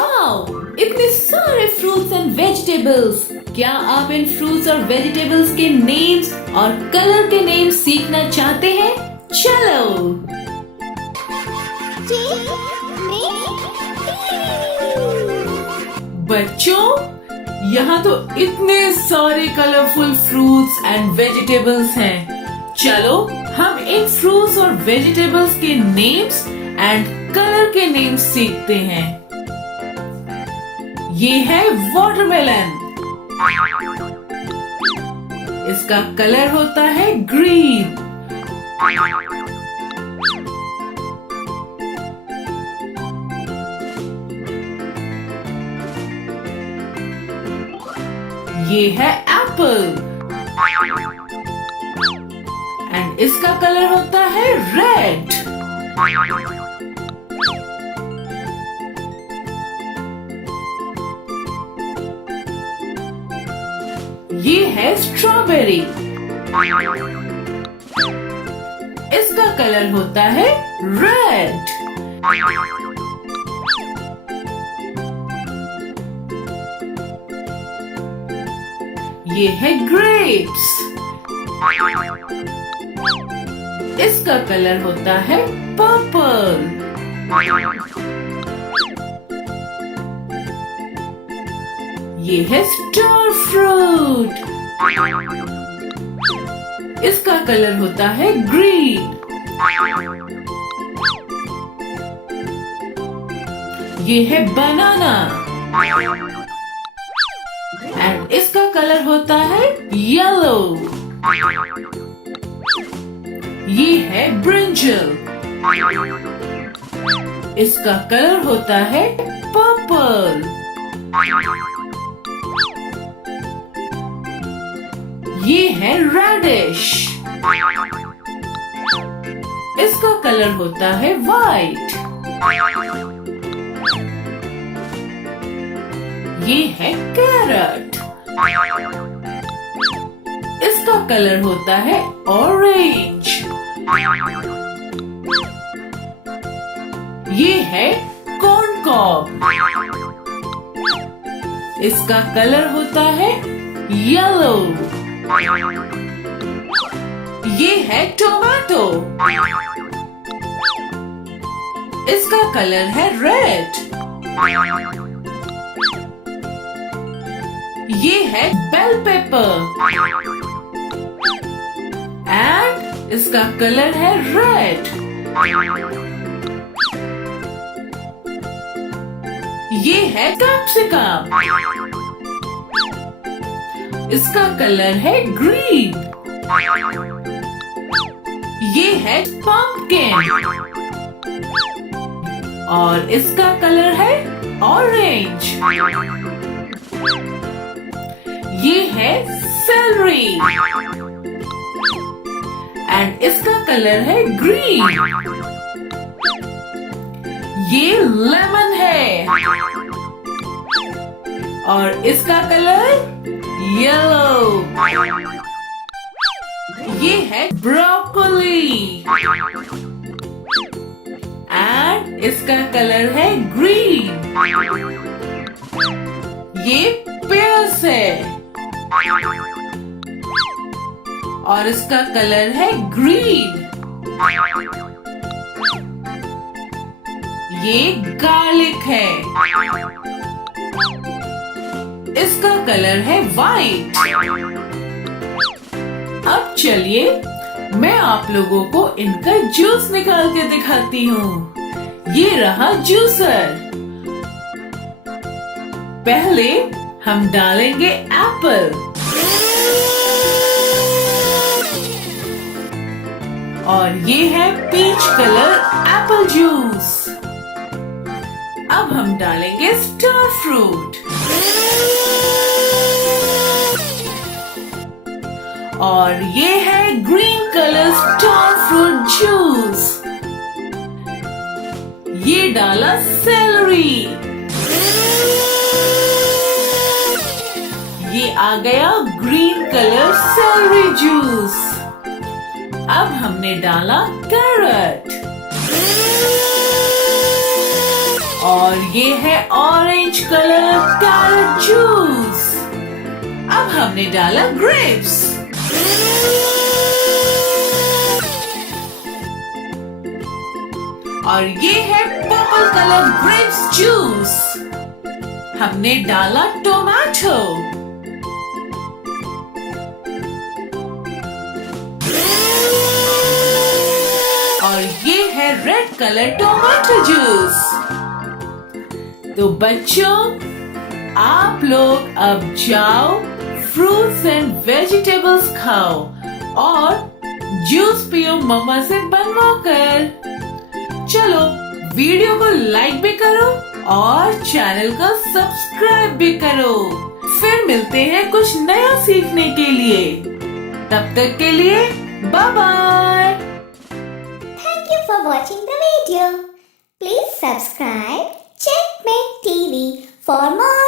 Wow! इतने सारे fruits and vegetables. क्या आप इन फ्रूट्स और वेजिटेबल्स के नेम्स और कलर के नेम्स सीखना चाहते हैं? चलो! बच्चों, यहाँ तो इतने सारे कलरफुल फ्रूट्स एंड वेजिटेबल्स हैं। चलो हम इन फ्रूट्स और वेजिटेबल्स के नेम्स एंड कलर के नेम्स सीखते हैं। ये है वाटरमेलन। इसका कलर होता है ग्रीन। ये है एप्पल एंड इसका कलर होता है रेड। ये है स्ट्रॉबेरी। इसका कलर होता है रेड। ये है ग्रेप्स। इसका कलर होता है पर्पल। ये है स्टार फ्रूट। इसका कलर होता है ग्रीन। ये है बनाना एंड इसका कलर होता है येलो। ये है ब्रिंजल। इसका कलर होता है पर्पल। ये है रेडिश। इसका कलर होता है वाइट। ये है कैरट। इसका कलर होता है ऑरेंज। ये है कॉर्न कॉब। इसका कलर होता है येलो। ये है टोमेटो। इसका कलर है रेड। ये है बेल पेपर एंड इसका कलर है रेड। ये है कैप्सिकम। इसका कलर है ग्रीन। ये है पंपकिन और इसका कलर है ऑरेंज। ये है सेलरी एंड इसका कलर है ग्रीन। ये लेमन है और इसका कलर येलो। ये है ब्रोकोली एंड इसका कलर है ग्रीन। ये पेयर्स है और इसका कलर है ग्रीन। ये गार्लिक है। इसका कलर है वाइट। अब चलिए मैं आप लोगों को इनका जूस निकाल के दिखाती हूँ। ये रहा जूसर। पहले हम डालेंगे एप्पल और ये है पीच कलर एप्पल जूस। अब हम डालेंगे स्टार फ्रूट और ये है green colour star fruit juice. ये डाला सेलरी। ये आ गया ग्रीन कलर सेलरी जूस। अब हमने डाला कैरट और ये है ऑरेंज कलर कैरेट जूस। अब हमने डाला ग्रेप्स। और ये है पर्पल कलर ग्रेप्स जूस। हमने डाला टोमेटो। और ये है रेड कलर टोमेटो जूस। तो बच्चों, आप लोग अब जाओ, फ्रूट्स एंड वेजिटेबल्स खाओ और जूस पियो मम्मा से बनवा कर। चलो, वीडियो को लाइक भी करो और चैनल को सब्सक्राइब भी करो। फिर मिलते हैं कुछ नया सीखने के लिए। तब तक के लिए bye bye. Thank you for watching the video. Please subscribe Checkmate TV for more